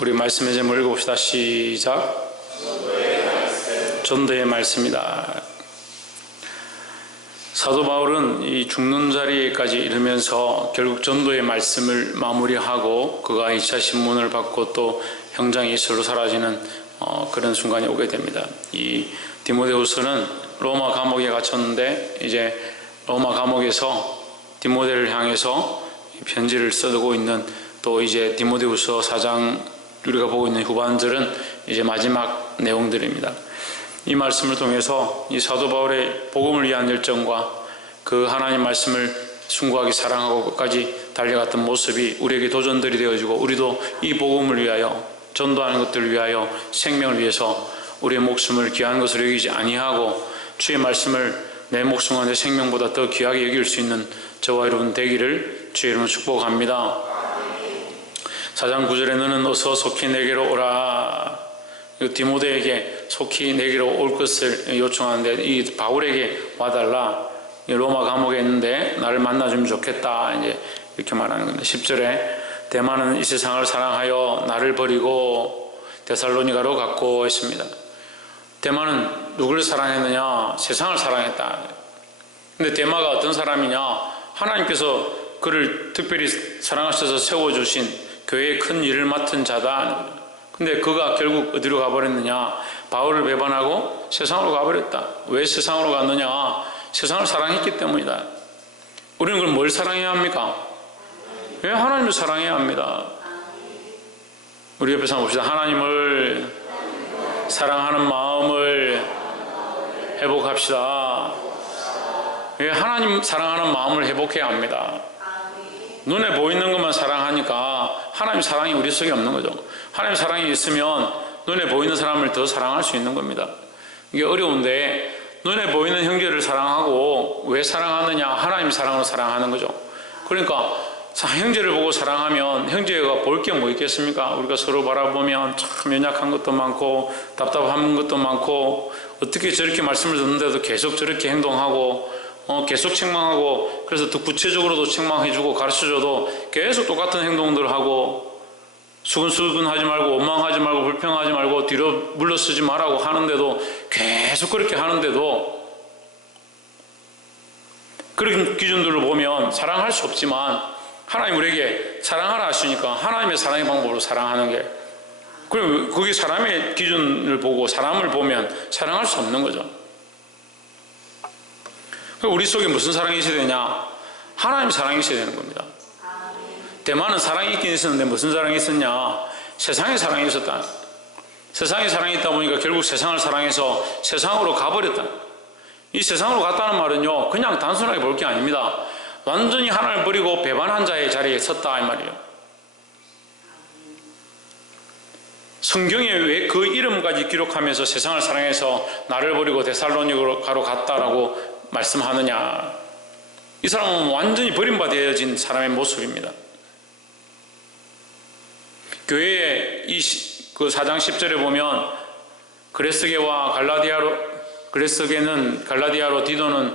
우리 말씀의 제목을 읽어봅시다. 시작. 전도의 말씀이다. 사도 바울은 이 죽는 자리에까지 이르면서 결국 전도의 말씀을 마무리하고 그가 2차 신문을 받고 또 형장이 이슬로 사라지는 그런 순간이 오게 됩니다. 이 디모데후서는 로마 감옥에 갇혔는데 이제 로마 감옥에서 디모데를 향해서 편지를 써두고 있는, 또 이제 디모데후서 4장 우리가 보고 있는 후반절은 이제 마지막 내용들입니다. 이 말씀을 통해서 이 사도 바울의 복음을 위한 열정과 그 하나님 말씀을 숭고하게 사랑하고 끝까지 달려갔던 모습이 우리에게 도전들이 되어지고, 우리도 이 복음을 위하여, 전도하는 것들을 위하여, 생명을 위해서 우리의 목숨을 귀한 것으로 여기지 아니하고 주의 말씀을 내 목숨과 내 생명보다 더 귀하게 여길 수 있는 저와 여러분 되기를 주의 이름으로 축복합니다. 4장 9절에 너는 어서 속히 내게로 오라. 디모데에게 속히 내게로 올 것을 요청하는데, 이 바울에게 와달라. 로마 감옥에 있는데 나를 만나주면 좋겠다, 이제 이렇게 말하는 겁니다. 10절에 데마는 이 세상을 사랑하여 나를 버리고 데살로니가로 갔고 했습니다. 데마는 누구를 사랑했느냐? 세상을 사랑했다. 근데 데마가 어떤 사람이냐? 하나님께서 그를 특별히 사랑하셔서 세워주신 교회의 큰 일을 맡은 자다. 근데 그가 결국 어디로 가버렸느냐? 바울을 배반하고 세상으로 가버렸다. 왜 세상으로 갔느냐? 세상을 사랑했기 때문이다. 우리는 그럼 뭘 사랑해야 합니까? 왜 하나님을 사랑해야 합니다. 우리 옆에 사람 봅시다. 하나님을 사랑하는 마음을 회복합시다. 왜 하나님 사랑하는 마음을 회복해야 합니다. 눈에 보이는 것만 사랑하니까 하나님 사랑이 우리 속에 없는 거죠. 하나님 사랑이 있으면 눈에 보이는 사람을 더 사랑할 수 있는 겁니다. 이게 어려운데, 눈에 보이는 형제를 사랑하고 왜 사랑하느냐? 하나님 사랑으로 사랑하는 거죠. 그러니까 형제를 보고 사랑하면 형제가 볼 게 뭐 있겠습니까? 우리가 서로 바라보면 참 연약한 것도 많고 답답한 것도 많고, 어떻게 저렇게 말씀을 듣는데도 계속 저렇게 행동하고 계속 책망하고, 그래서 더 구체적으로도 책망해주고 가르쳐줘도 계속 똑같은 행동들을 하고, 수근수근하지 말고 원망하지 말고 불평하지 말고 뒤로 물러서지 말라고 하는데도 계속 그렇게 하는데도, 그런 기준들을 보면 사랑할 수 없지만 하나님 우리에게 사랑하라 하시니까 하나님의 사랑의 방법으로 사랑하는 게, 그럼 그게 사람의 기준을 보고 사람을 보면 사랑할 수 없는 거죠. 우리 속에 무슨 사랑이 있어야 되냐? 하나님 사랑이 있어야 되는 겁니다. 대만은 사랑이 있긴 있었는데 무슨 사랑이 있었냐? 세상의 사랑이 있었다. 세상의 사랑이 있다 보니까 결국 세상을 사랑해서 세상으로 가버렸다. 이 세상으로 갔다는 말은요, 그냥 단순하게 볼 게 아닙니다. 완전히 하나님을 버리고 배반한 자의 자리에 섰다, 이 말이에요. 성경에 왜 그 이름까지 기록하면서 세상을 사랑해서 나를 버리고 데살로니가로 갔다라고 말씀하느냐? 이 사람은 완전히 버림받아진 사람의 모습입니다. 교회의 그 4장 10절에 보면 그레스게와 그레스게는 갈라디아로, 디도는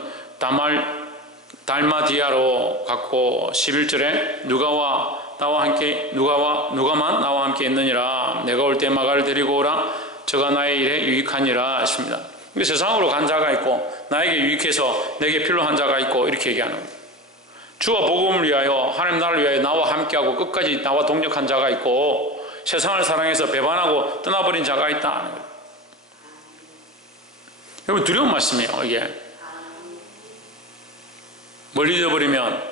달마디아로 갔고, 11절에 누가만 나와 함께 있느니라. 내가 올 때 마가를 데리고 오라. 저가 나의 일에 유익하니라 했습니다. 세상으로 간 자가 있고 나에게 유익해서 내게 필요한 자가 있고, 이렇게 얘기하는 겁니다. 주와 복음을 위하여, 하나님 나라를 위하여 나와 함께하고 끝까지 나와 동력한 자가 있고, 세상을 사랑해서 배반하고 떠나버린 자가 있다. 여러분, 두려운 말씀이에요. 이게 뭘 잊어버리면,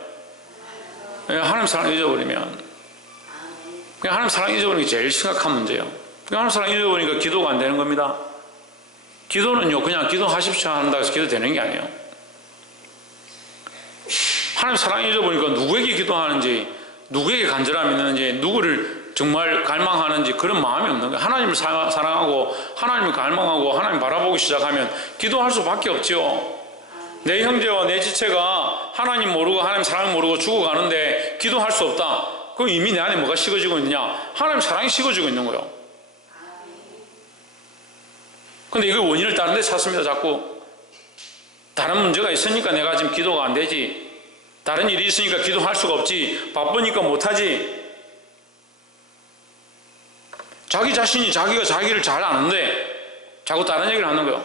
하나님 사랑 잊어버리면, 하나님 사랑 잊어버리는 게 제일 심각한 문제예요. 하나님 사랑 잊어버리니까 기도가 안 되는 겁니다. 기도는요, 그냥 기도하십시오 한다고 해서 기도되는 게 아니에요. 하나님 사랑 잊어버리니까 누구에게 기도하는지, 누구에게 간절함이 있는지, 누구를 정말 갈망하는지 그런 마음이 없는 거예요. 하나님을 사랑하고 하나님을 갈망하고 하나님 바라보기 시작하면 기도할 수밖에 없지요. 내 형제와 내 지체가 하나님 모르고 하나님 사랑을 모르고 죽어가는데 기도할 수 없다. 그럼 이미 내 안에 뭐가 식어지고 있느냐? 하나님 사랑이 식어지고 있는 거예요. 근데 이거 원인을 다른 데 찾습니다. 자꾸 다른 문제가 있으니까 내가 지금 기도가 안 되지, 다른 일이 있으니까 기도할 수가 없지, 바쁘니까 못하지. 자기 자신이 자기가 자기를 잘 아는데 자꾸 다른 얘기를 하는 거예요.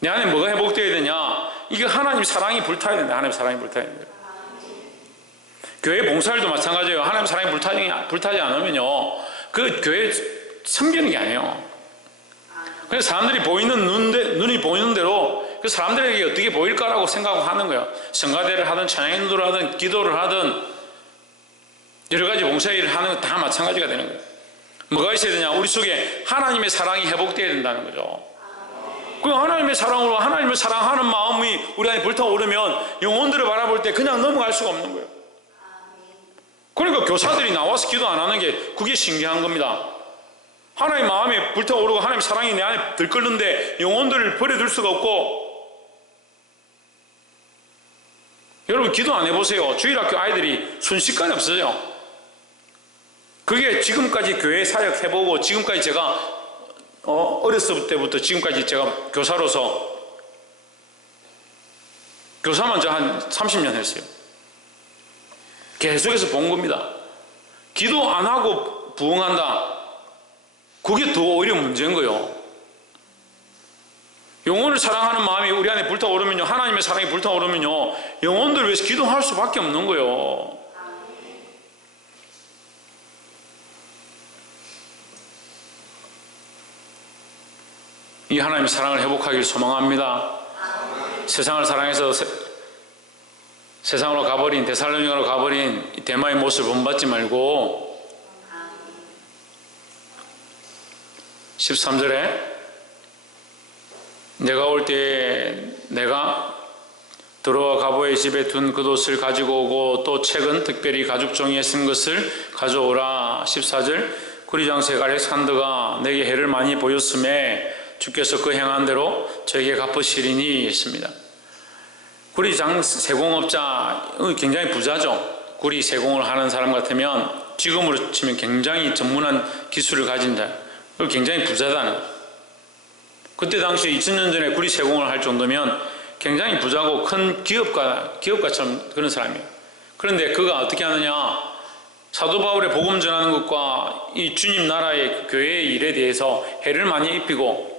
내 안에 뭐가 회복되어야 되냐? 이게 하나님 사랑이 불타야 된다. 하나님 사랑이 불타야 된다. 교회 봉사일도 마찬가지예요. 하나님 사랑이 불타지 않으면요, 그 교회 섬기는 게 아니에요. 그래서 사람들이 눈이 보이는 대로 그 사람들에게 어떻게 보일까라고 생각하는 거예요. 성가대를 하든 찬양인도를 하든 기도를 하든 여러 가지 봉사일을 하는 거 다 마찬가지가 되는 거예요. 뭐가 있어야 되냐? 우리 속에 하나님의 사랑이 회복되어야 된다는 거죠. 그 하나님의 사랑으로 하나님을 사랑하는 마음이 우리 안에 불타오르면 영혼들을 바라볼 때 그냥 넘어갈 수가 없는 거예요. 그러니까 교사들이 나와서 기도 안 하는 게 그게 신기한 겁니다. 하나님 마음이 불타오르고 하나님 사랑이 내 안에 들끓는데 영혼들을 버려둘 수가 없고, 여러분 기도 안 해보세요. 주일학교 아이들이 순식간에 없어져요. 그게 지금까지 교회 사역 해보고 지금까지 제가 어렸을 때부터 지금까지 제가 교사로서 교사만 저 한 30년 했어요. 계속해서 본 겁니다. 기도 안 하고 부흥한다. 그게 더 오히려 문제인 거예요. 영혼을 사랑하는 마음이 우리 안에 불타오르면요, 하나님의 사랑이 불타오르면요, 영혼들을 위해서 기도할 수밖에 없는 거예요. 이 하나님의 사랑을 회복하기를 소망합니다. 세상을 사랑해서 세상으로 가버린, 데살로니가로 가버린 데마의 모습을 본받지 말고 13절에 내가 올 때에 내가 들어와 가보의 집에 둔 겉옷을 가지고 오고 또 책은 특별히 가죽 종이에 쓴 것을 가져오라. 14절 구리장색 알렉산더가 내게 해를 많이 보였음에 주께서 그 행한 대로 저에게 갚으시리니 했습니다. 구리 세공업자 굉장히 부자죠. 구리 세공을 하는 사람 같으면 지금으로 치면 굉장히 전문한 기술을 가진 자, 굉장히 부자다는. 그때 당시 2000년 전에 구리 세공을 할 정도면 굉장히 부자고 큰 기업가처럼 그런 사람이에요. 그런데 그가 어떻게 하느냐? 사도 바울의 복음 전하는 것과 이 주님 나라의 교회의 일에 대해서 해를 많이 입히고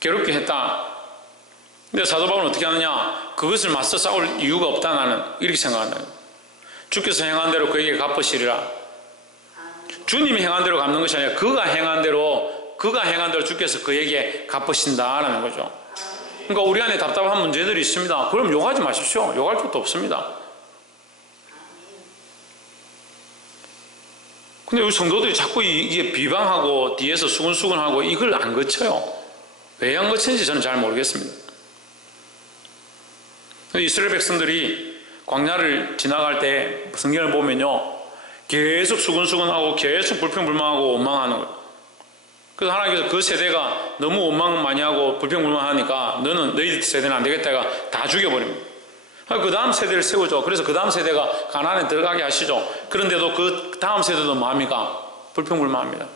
괴롭게 했다. 근데 사도 바울은 어떻게 하느냐? 그것을 맞서 싸울 이유가 없다, 나는 이렇게 생각한다. 주께서 행한 대로 그에게 갚으시리라. 주님이 행한 대로 갚는 것이 아니라 그가 행한 대로 주께서 그에게 갚으신다라는 거죠. 그러니까 우리 안에 답답한 문제들이 있습니다. 그럼 욕하지 마십시오. 욕할 것도 없습니다. 근데 우리 성도들이 자꾸 이게 비방하고 뒤에서 수근수근하고 이걸 안 거쳐요. 왜 안 거치는지 저는 잘 모르겠습니다. 이스라엘 백성들이 광야를 지나갈 때 성경을 보면요, 계속 수근수근하고 계속 불평불만하고 원망하는 거예요. 그래서 하나님께서 그 세대가 너무 원망 많이 하고 불평불만하니까 너희 세대는 안 되겠다가 다 죽여버립니다. 그 다음 세대를 세우죠. 그래서 그 다음 세대가 가나안에 들어가게 하시죠. 그런데도 그 다음 세대도 마음이가 불평불만합니다.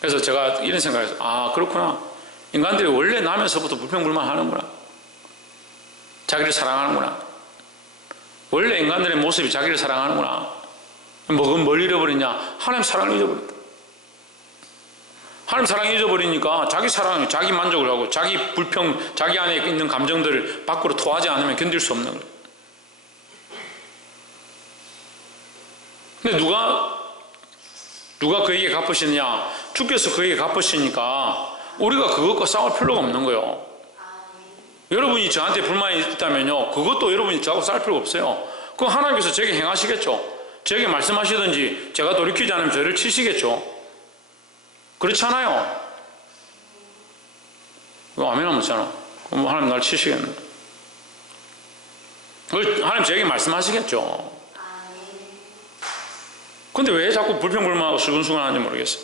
그래서 제가 이런 생각을 했어요. 아, 그렇구나. 인간들이 원래 나면서부터 불평불만하는구나. 자기를 사랑하는구나. 원래 인간들의 모습이 자기를 사랑하는구나. 뭘 잃어버리냐? 하나님 사랑을 잊어버렸다. 하나님 사랑을 잊어버리니까 자기 사랑, 자기 만족을 하고 자기 불평, 자기 안에 있는 감정들을 밖으로 토하지 않으면 견딜 수 없는 거예요. 근데 누가 그에게 갚으시느냐? 주께서 그에게 갚으시니까 우리가 그것과 싸울 필요가 없는 거예요. 여러분이 저한테 불만이 있다면요, 그것도 여러분이 저하고 싸울 필요가 없어요. 그건 하나님께서 제게 행하시겠죠. 제게 말씀하시든지 제가 돌이키지 않으면 저를 치시겠죠. 그렇지 않아요? 이거 아멘 하면 없잖아. 그럼 하나님 날 치시겠네. 하나님 제게 말씀하시겠죠. 근데 왜 자꾸 불평불만하고 수근수근하는지 모르겠어요.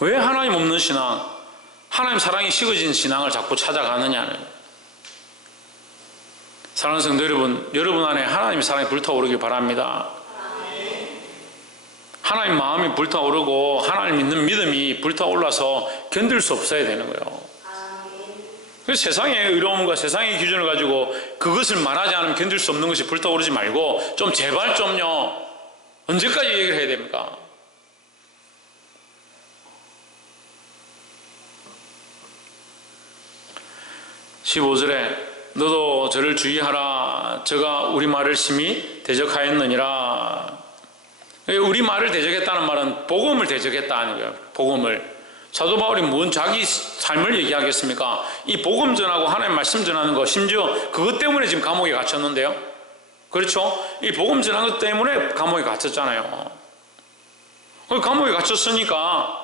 왜 하나님 없는 신앙, 하나님 사랑이 식어진 신앙을 자꾸 찾아가느냐는. 사랑하는 성도 여러분 안에 하나님의 사랑이 불타오르길 바랍니다. 하나님 마음이 불타오르고 하나님 믿는 믿음이 불타올라서 견딜 수 없어야 되는 거예요. 그래서 세상의 의로움과 세상의 기준을 가지고 그것을 말하지 않으면 견딜 수 없는 것이 불타오르지 말고 좀 제발 좀요. 언제까지 얘기를 해야 됩니까? (15절에) 너도 저를 주의하라. 저가 우리 말을 심히 대적하였느니라. 우리 말을 대적했다는 말은 복음을 대적했다는 거예요. 복음을. 사도 바울이 뭔 자기 삶을 얘기하겠습니까? 이 복음 전하고 하나님 말씀 전하는 거, 심지어 그것 때문에 지금 감옥에 갇혔는데요. 그렇죠? 이 복음 전한 것 때문에 감옥에 갇혔잖아요. 감옥에 갇혔으니까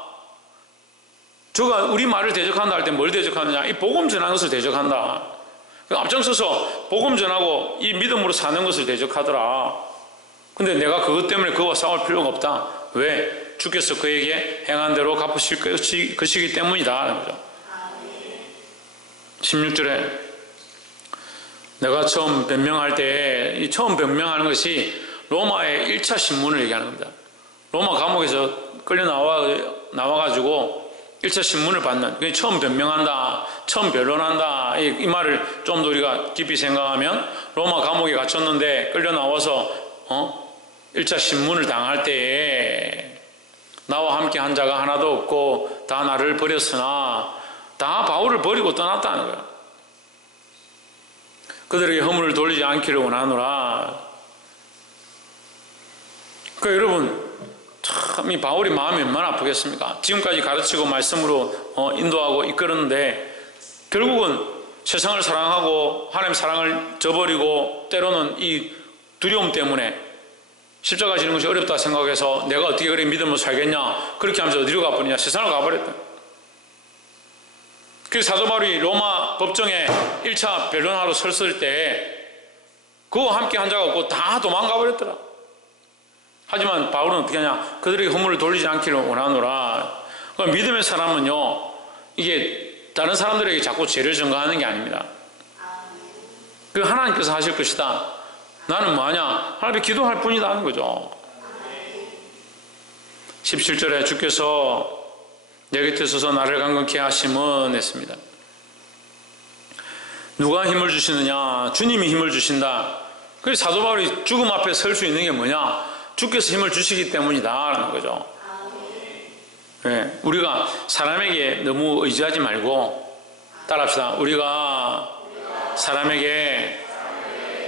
저가 우리 말을 대적한다 할 때 뭘 대적하느냐? 이 복음 전하는 것을 대적한다. 앞장서서 복음 전하고 이 믿음으로 사는 것을 대적하더라. 근데 내가 그것 때문에 그와 싸울 필요가 없다. 왜? 주께서 그에게 행한 대로 갚으실 것이기 때문이다. 16절에 내가 처음 변명할 때 이 처음 변명하는 것이 로마의 1차 신문을 얘기하는 겁니다. 로마 감옥에서 끌려 나와가지고 1차 신문을 받는, 처음 변명한다, 처음 변론한다, 이 말을 좀 더 우리가 깊이 생각하면 로마 감옥에 갇혔는데 끌려 나와서 1차 신문을 당할 때에 나와 함께 한 자가 하나도 없고 다 나를 버렸으나 다 바울을 버리고 떠났다는 거예요. 그들에게 허물을 돌리지 않기를 원하노라. 그러니까 여러분, 참 이 바울이 마음이 얼마나 아프겠습니까? 지금까지 가르치고 말씀으로 인도하고 이끌었는데 결국은 세상을 사랑하고 하나님 사랑을 저버리고 때로는 이 두려움 때문에 십자가 지는 것이 어렵다 생각해서 내가 어떻게 그렇게 믿음으로 살겠냐, 그렇게 하면서 어디로 가버리냐, 세상을 가버렸다. 그래서 사도 바울이 로마 법정에 1차 변론하러 섰을 때 그와 함께 한 자가 없고 다 도망가 버렸더라. 하지만 바울은 어떻게 하냐? 그들에게 허물을 돌리지 않기를 원하노라. 그러니까 믿음의 사람은요, 이게 다른 사람들에게 자꾸 죄를 전가하는 게 아닙니다. 그 하나님께서 하실 것이다. 나는 뭐하냐? 하나님께 기도할 뿐이다 하는 거죠. 17절에 주께서 내 곁에 서서 나를 강건케 하심은 했습니다. 누가 힘을 주시느냐? 주님이 힘을 주신다. 그래서 사도 바울이 죽음 앞에 설 수 있는 게 뭐냐? 주께서 힘을 주시기 때문이다 라는 거죠. 네, 우리가 사람에게 너무 의지하지 말고 따라합시다. 우리가 사람에게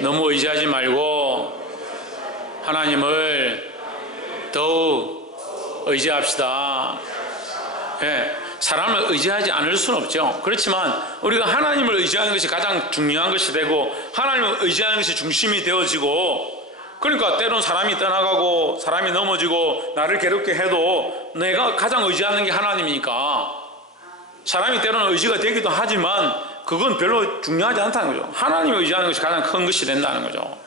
너무 의지하지 말고 하나님을 더욱 의지합시다. 네, 사람을 의지하지 않을 수는 없죠. 그렇지만 우리가 하나님을 의지하는 것이 가장 중요한 것이 되고 하나님을 의지하는 것이 중심이 되어지고, 그러니까 때론 사람이 떠나가고 사람이 넘어지고 나를 괴롭게 해도 내가 가장 의지하는 게 하나님이니까 사람이 때로는 의지가 되기도 하지만 그건 별로 중요하지 않다는 거죠. 하나님을 의지하는 것이 가장 큰 것이 된다는 거죠.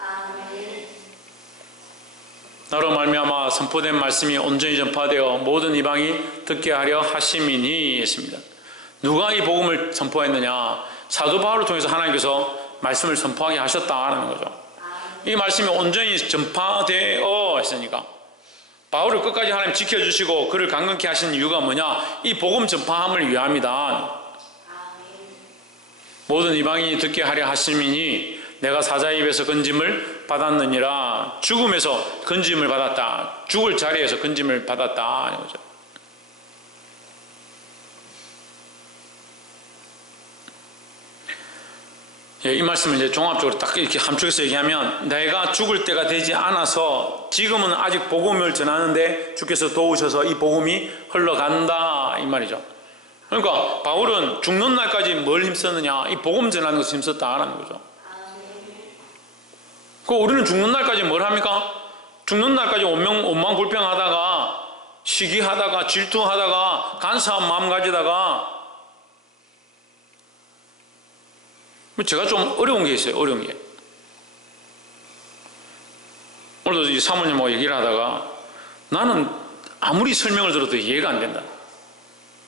나로 말미암아 선포된 말씀이 온전히 전파되어 모든 이방이 듣게 하려 하심이니 했습니다. 누가 이 복음을 선포했느냐? 사도 바울을 통해서 하나님께서 말씀을 선포하게 하셨다는 거죠. 이 말씀이 온전히 전파되어 했으니까 바울을 끝까지 하나님 지켜주시고 그를 강건케 하신 이유가 뭐냐? 이 복음 전파함을 위함이다. 모든 이방인이 듣게 하려 하심이니 내가 사자의 입에서 건짐을 받았느니라. 죽음에서 건짐을 받았다. 죽을 자리에서 건짐을 받았다 하는 거죠. 이 말씀을 이제 종합적으로 딱 이렇게 함축해서 얘기하면, 내가 죽을 때가 되지 않아서 지금은 아직 복음을 전하는데 주께서 도우셔서 이 복음이 흘러간다 이 말이죠. 그러니까 바울은 죽는 날까지 뭘 힘썼느냐? 이 복음 전하는 것을 힘썼다라는 거죠. 그 우리는 죽는 날까지 뭘 합니까? 죽는 날까지 원망불평하다가 시기하다가 질투하다가 간사한 마음 가지다가, 제가 좀 어려운 게 있어요. 어려운 게. 오늘도 이 사모님하고 얘기를 하다가 나는 아무리 설명을 들어도 이해가 안 된다.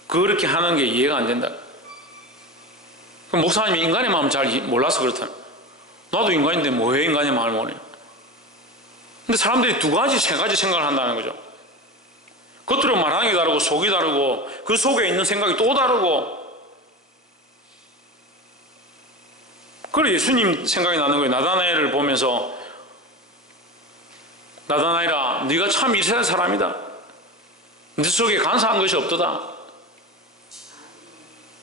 그렇게 하는 게 이해가 안 된다. 목사님이 인간의 마음을 잘 몰라서 그렇다. 나도 인간인데 뭐해 인간의 마음을 모르냐. 근데 사람들이 두 가지, 세 가지 생각을 한다는 거죠. 겉으로 말하는 게 다르고 속이 다르고 그 속에 있는 생각이 또 다르고, 그래 예수님 생각이 나는 거예요. 나다나엘을 보면서 나다나엘아 네가 참 이스라엘 사람이다. 네 속에 간사한 것이 없도다.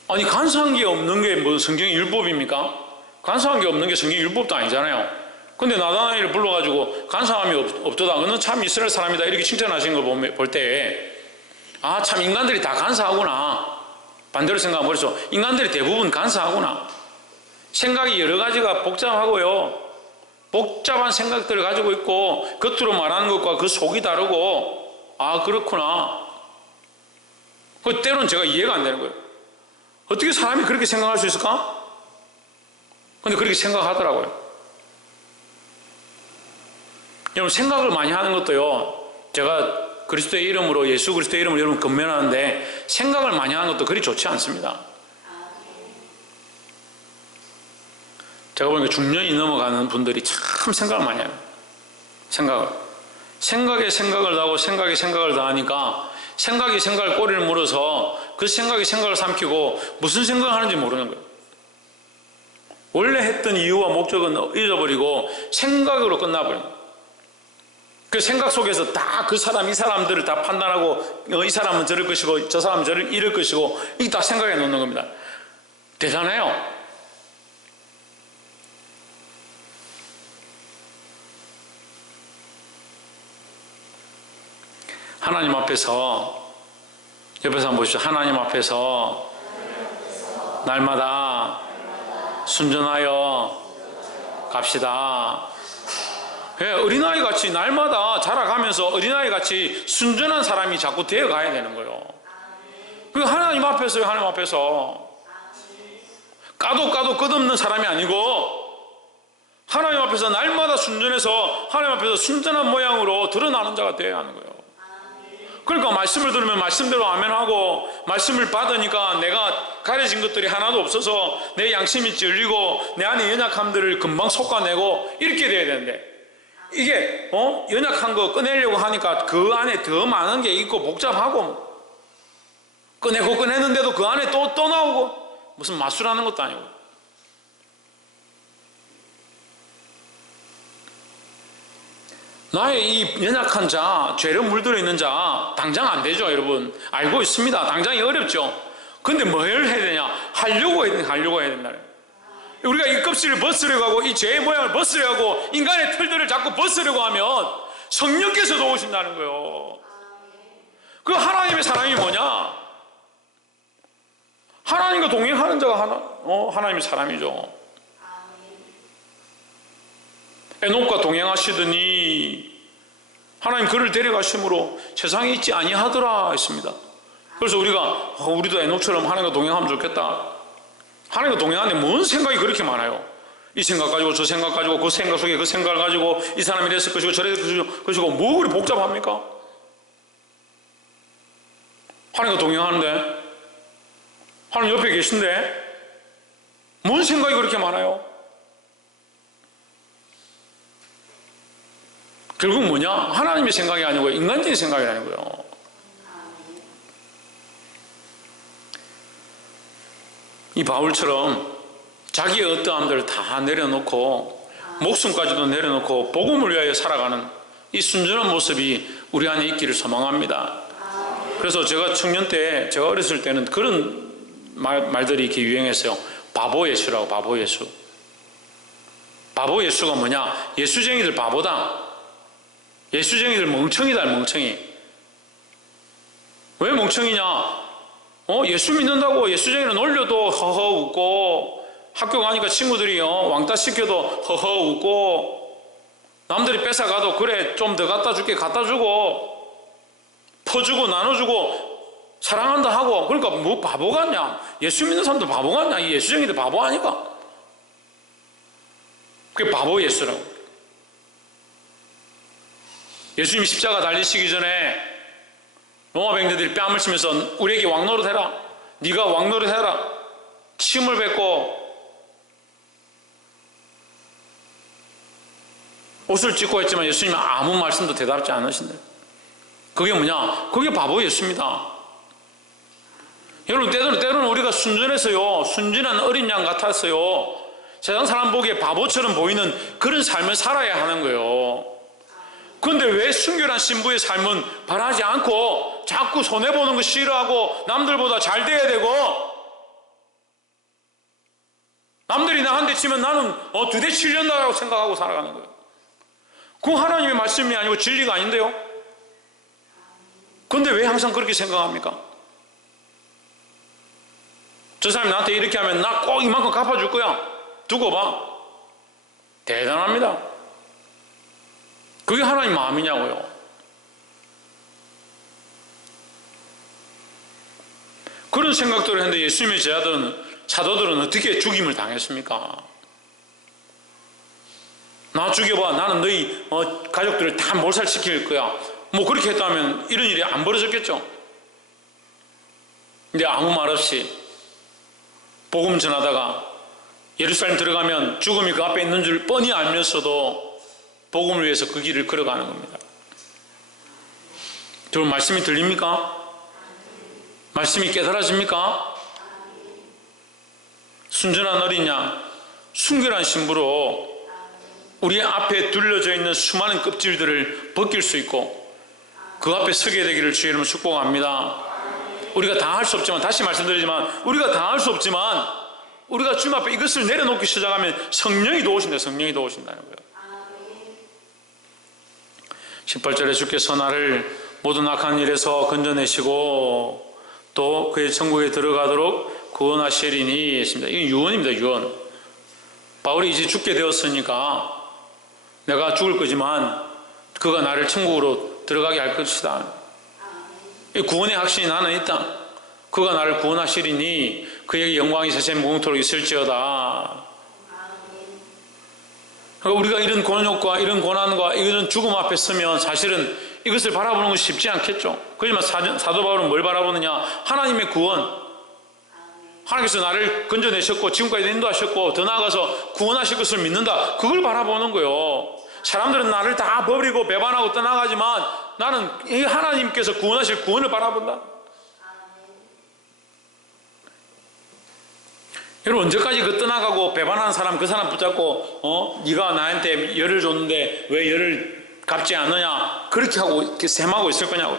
아니 간사한 게 없는 게 뭐 성경의 율법입니까? 간사한 게 없는 게 성경의 율법도 아니잖아요. 근데 나다나엘을 불러가지고 간사함이 없도다. 너는 참 이스라엘 사람이다. 이렇게 칭찬하신 걸 볼 때 아 참 인간들이 다 간사하구나. 반대로 생각하면 그렇죠. 인간들이 대부분 간사하구나. 생각이 여러 가지가 복잡하고요. 복잡한 생각들을 가지고 있고 겉으로 말하는 것과 그 속이 다르고 아 그렇구나. 그 때로는 제가 이해가 안 되는 거예요. 어떻게 사람이 그렇게 생각할 수 있을까? 근데 그렇게 생각하더라고요. 여러분 생각을 많이 하는 것도요. 제가 그리스도의 이름으로 예수 그리스도의 이름으로 여러분 건면하는데 생각을 많이 하는 것도 그리 좋지 않습니다. 제가 보니까 중년이 넘어가는 분들이 참 생각을 많이 해요. 생각에 생각을 하고 생각에 생각을 다 하니까 생각이 생각을 꼬리를 물어서 그 생각이 생각을 삼키고 무슨 생각을 하는지 모르는 거예요. 원래 했던 이유와 목적은 잊어버리고 생각으로 끝나버려요. 그 생각 속에서 다 그 사람, 이 사람들을 다 판단하고 이 사람은 저럴 것이고 저 사람은 저를 이럴 것이고 이게 다 생각해 놓는 겁니다. 대단해요. 하나님 앞에서 옆에서 한번 보십시오. 하나님 앞에서 날마다 순전하여 갑시다. 어린아이 같이 날마다 자라가면서 어린아이 같이 순전한 사람이 자꾸 되어 가야 되는 거예요. 그 하나님 앞에서요. 하나님 앞에서 까도 끝없는 사람이 아니고 하나님 앞에서 날마다 순전해서 하나님 앞에서 순전한 모양으로 드러나는 자가 되어야 하는 거예요. 그러니까 말씀을 들으면 말씀대로 아멘하고 말씀을 받으니까 내가 가려진 것들이 하나도 없어서 내 양심이 찔리고 내 안에 연약함들을 금방 솎아내고 이렇게 돼야 되는데 이게 연약한 거 꺼내려고 하니까 그 안에 더 많은 게 있고 복잡하고 꺼내는데도 그 안에 또 나오고 무슨 마술하는 것도 아니고 나의 이 연약한 자, 죄로 물들어 있는 자 당장 안 되죠. 여러분 알고 있습니다. 당장이 어렵죠. 근데 뭘 해야 되냐? 하려고 해야 된다. 우리가 이 껍질을 벗으려고 하고 이 죄의 모양을 벗으려고 하고 인간의 털들을 자꾸 벗으려고 하면 성령께서 도우신다는 거예요. 그 하나님의 사람이 뭐냐? 하나님과 동행하는 자가 하나님의 사람이죠. 에녹과 동행하시더니 하나님 그를 데려가심으로 세상에 있지 아니하더라 했습니다. 그래서 우리도 에녹처럼 하나님과 동행하면 좋겠다. 하나님과 동행하는데 뭔 생각이 그렇게 많아요? 이 생각 가지고 저 생각 가지고 그 생각 속에 그 생각을 가지고 이 사람이 이랬을 것이고 저랬을 것이고 뭐 그리 복잡합니까? 하나님과 동행하는데 하나님 옆에 계신데 뭔 생각이 그렇게 많아요? 결국 뭐냐? 하나님의 생각이 아니고 인간적인 생각이라는 거예요. 이 바울처럼 자기의 어떠함들을 다 내려놓고 목숨까지도 내려놓고 복음을 위하여 살아가는 이 순전한 모습이 우리 안에 있기를 소망합니다. 그래서 제가 청년 때, 제가 어렸을 때는 그런 말들이 이렇게 유행했어요. 바보 예수라고. 바보 예수. 바보 예수가 뭐냐? 예수쟁이들 바보다. 예수쟁이들 멍청이다. 멍청이. 왜 멍청이냐? 예수 믿는다고 예수쟁이를 놀려도 허허 웃고 학교 가니까 친구들이 왕따 시켜도 허허 웃고 남들이 뺏어가도 그래 좀 더 갖다 줄게 갖다 주고 퍼주고 나눠주고 사랑한다 하고 그러니까 뭐 바보 같냐? 예수 믿는 사람도 바보 같냐? 이 예수쟁이들 바보 아니까? 그게 바보 예수라고. 예수님이 십자가 달리시기 전에 로마 병대들이 뺨을 치면서 우리에게 왕노릇 해라. 네가 왕노릇 해라. 침을 뱉고 옷을 찢고 했지만 예수님은 아무 말씀도 대답하지 않으신대. 그게 뭐냐? 그게 바보 예수입니다. 여러분 때로는 우리가 순전해서요. 순진한 어린 양 같았어요. 세상 사람 보기에 바보처럼 보이는 그런 삶을 살아야 하는 거예요. 그런데 왜 순결한 신부의 삶은 바라지 않고 자꾸 손해보는 거 싫어하고 남들보다 잘 돼야 되고 남들이 나 한 대 치면 나는 두 대 치려고 생각하고 살아가는 거예요. 그건 하나님의 말씀이 아니고 진리가 아닌데요. 그런데 왜 항상 그렇게 생각합니까? 저 사람이 나한테 이렇게 하면 나 꼭 이만큼 갚아줄 거야. 두고 봐. 대단합니다. 그게 하나님 마음이냐고요. 그런 생각들을 했는데 예수님의 사도들은 어떻게 죽임을 당했습니까? 나 죽여봐. 나는 너희 가족들을 다 몰살시킬 거야. 뭐 그렇게 했다면 이런 일이 안 벌어졌겠죠. 근데 아무 말 없이 복음 전하다가 예루살렘 들어가면 죽음이 그 앞에 있는 줄 뻔히 알면서도 복음을 위해서 그 길을 걸어가는 겁니다. 여러분 말씀이 들립니까? 말씀이 깨달아집니까? 순전한 어린 양, 순결한 신부로 우리 앞에 둘러져 있는 수많은 껍질들을 벗길 수 있고 그 앞에 서게 되기를 주의 이름으로 축복합니다. 우리가 다 할 수 없지만, 다시 말씀드리지만 우리가 다 할 수 없지만 우리가 주님 앞에 이것을 내려놓기 시작하면 성령이 도우신다. 성령이 도우신다는 거예요. 18절에 주께서 나를 모든 악한 일에서 건져내시고 또 그의 천국에 들어가도록 구원하시리니 했습니다. 이건 유언입니다. 유언. 바울이 이제 죽게 되었으니까 내가 죽을 거지만 그가 나를 천국으로 들어가게 할 것이다. 이 구원의 확신이 나는 있다. 그가 나를 구원하시리니 그에게 영광이 세세 무궁토록 있을지어다. 그러니까 우리가 이런 곤욕과 이런 고난과 이런 죽음 앞에 서면 사실은 이것을 바라보는 건 쉽지 않겠죠. 그렇지만 사도 바울은 뭘 바라보느냐? 하나님의 구원. 하나님께서 나를 건져내셨고 지금까지 인도하셨고 더 나아가서 구원하실 것을 믿는다. 그걸 바라보는 거예요. 사람들은 나를 다 버리고 배반하고 떠나가지만 나는 이 하나님께서 구원하실 구원을 바라본다. 여러분 언제까지 그 떠나가고 배반하는 사람 그 사람 붙잡고 네가 나한테 열을 줬는데 왜 열을 갚지 않느냐 그렇게 하고 이렇게 셈하고 있을 거냐고.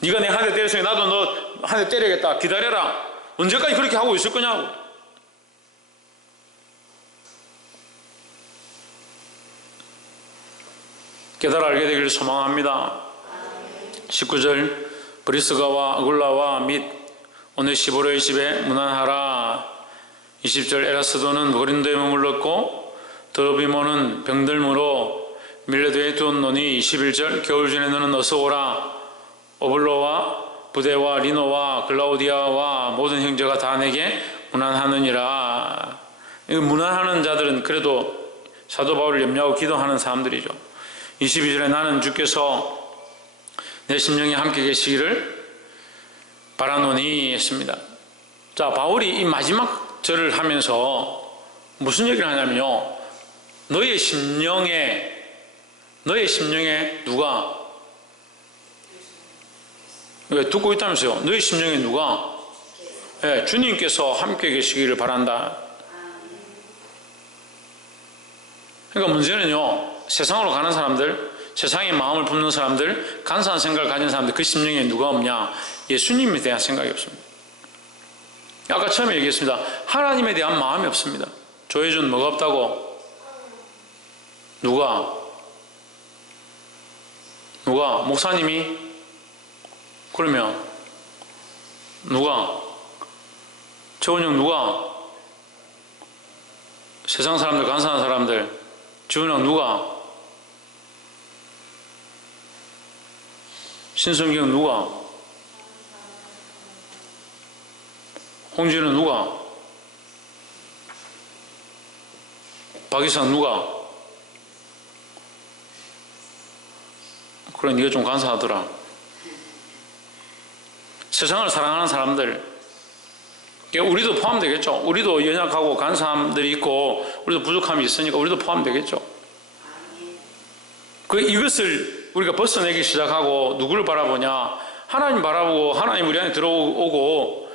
네가 내 한 대 때렸으니 나도 너 한 대 때리겠다 기다려라. 언제까지 그렇게 하고 있을 거냐고. 깨달아 알게 되기를 소망합니다. 19절 브리스가와 아굴라와 및 오네시보로의 집에 문안하라. 20절 에라스도는 고린도에 머물렀고 드로비모는 병들므로 밀레도에 두었노니 21절 겨울전에 너는 어서 오라. 오블로와 부데와 리노와 글라우디아와 모든 형제가 다 내게 문안하느니라. 문안하는 자들은 그래도 사도 바울을 염려하고 기도하는 사람들이죠. 22절에 나는 주께서 내 심령에 함께 계시기를 바라노니 했습니다. 자, 바울이 이 마지막 절을 하면서 무슨 얘기를 하냐면요. 너의 심령에 누가 왜 듣고 있다면서요? 너의 심령에 누가 주님께서 함께 계시기를 바란다. 그러니까 문제는요. 세상으로 가는 사람들, 세상의 마음을 품는 사람들, 간사한 생각을 가진 사람들 그 심령에 누가 없냐? 예수님에 대한 생각이 없습니다. 아까 처음에 얘기했습니다. 하나님에 대한 마음이 없습니다. 조혜준 뭐가 없다고? 누가? 목사님이? 그러면 누가? 최원영 누가? 세상 사람들, 간사한 사람들 지훈형 누가? 신성경 누가? 홍진은 누가? 박이상 누가? 그래 네가 좀 간사하더라. 세상을 사랑하는 사람들 우리도 포함되겠죠. 우리도 연약하고 간사함들이 있고 우리도 부족함이 있으니까 우리도 포함되겠죠. 이것을 우리가 벗어내기 시작하고 누구를 바라보냐? 하나님 바라보고 하나님 우리 안에 들어오고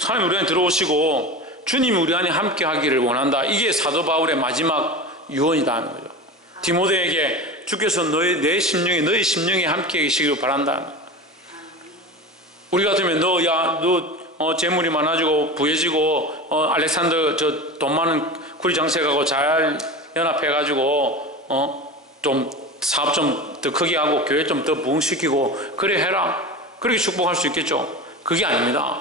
하나님 우리 안에 들어오시고 주님이 우리 안에 함께 하기를 원한다. 이게 사도 바울의 마지막 유언이다 하는 거죠. 디모데에게 주께서 내 심령에 함께 계시기를 바란다. 우리 같으면 너 재물이 많아지고 부해지고 알렉산더 저 돈 많은 구리 장색하고 잘 연합해가지고 좀 사업 좀 더 크게 하고 교회 좀 더 부흥시키고 그래 해라. 그렇게 축복할 수 있겠죠. 그게 아닙니다.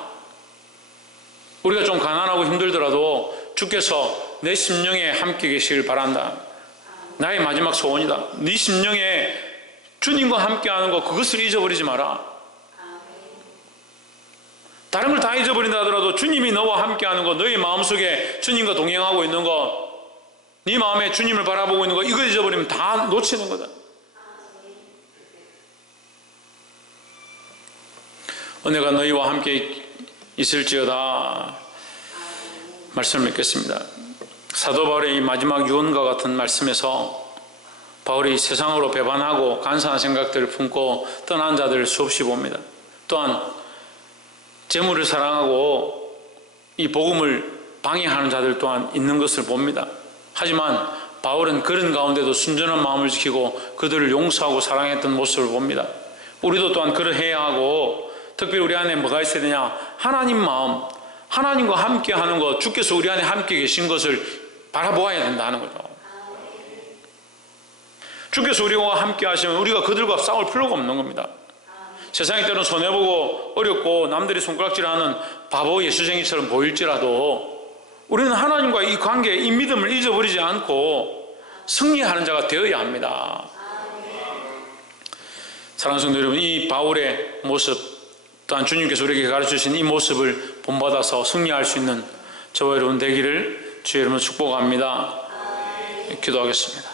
우리가 좀 가난하고 힘들더라도 주께서 내 심령에 함께 계시길 바란다. 나의 마지막 소원이다. 네 심령에 주님과 함께하는 것, 그것을 잊어버리지 마라. 다른 걸 다 잊어버린다 하더라도 주님이 너와 함께하는 것, 너의 마음속에 주님과 동행하고 있는 것, 네 마음에 주님을 바라보고 있는 것, 이거 잊어버리면 다 놓치는 거다. 은혜가 너희와 함께 있을지어다. 말씀을 맺겠습니다. 사도 바울의 이 마지막 유언과 같은 말씀에서 바울이 세상으로 배반하고 간사한 생각들을 품고 떠난 자들을 수없이 봅니다. 또한 재물을 사랑하고 이 복음을 방해하는 자들 또한 있는 것을 봅니다. 하지만 바울은 그런 가운데도 순전한 마음을 지키고 그들을 용서하고 사랑했던 모습을 봅니다. 우리도 또한 그러해야 하고, 특별히 우리 안에 뭐가 있어야 되냐? 하나님 마음, 하나님과 함께 하는 것, 주께서 우리 안에 함께 계신 것을 바라보아야 된다는 거죠. 주께서 우리와 함께 하시면 우리가 그들과 싸울 필요가 없는 겁니다. 세상이 때로는 손해보고 어렵고 남들이 손가락질하는 바보 예수쟁이처럼 보일지라도 우리는 하나님과 이 관계, 이 믿음을 잊어버리지 않고 승리하는 자가 되어야 합니다. 사랑하는 성도 여러분, 이 바울의 모습, 또한 주님께서 우리에게 가르쳐주신 이 모습을 본받아서 승리할 수 있는 저와 여러분 되기를 주의 이름으로 축복합니다. 기도하겠습니다.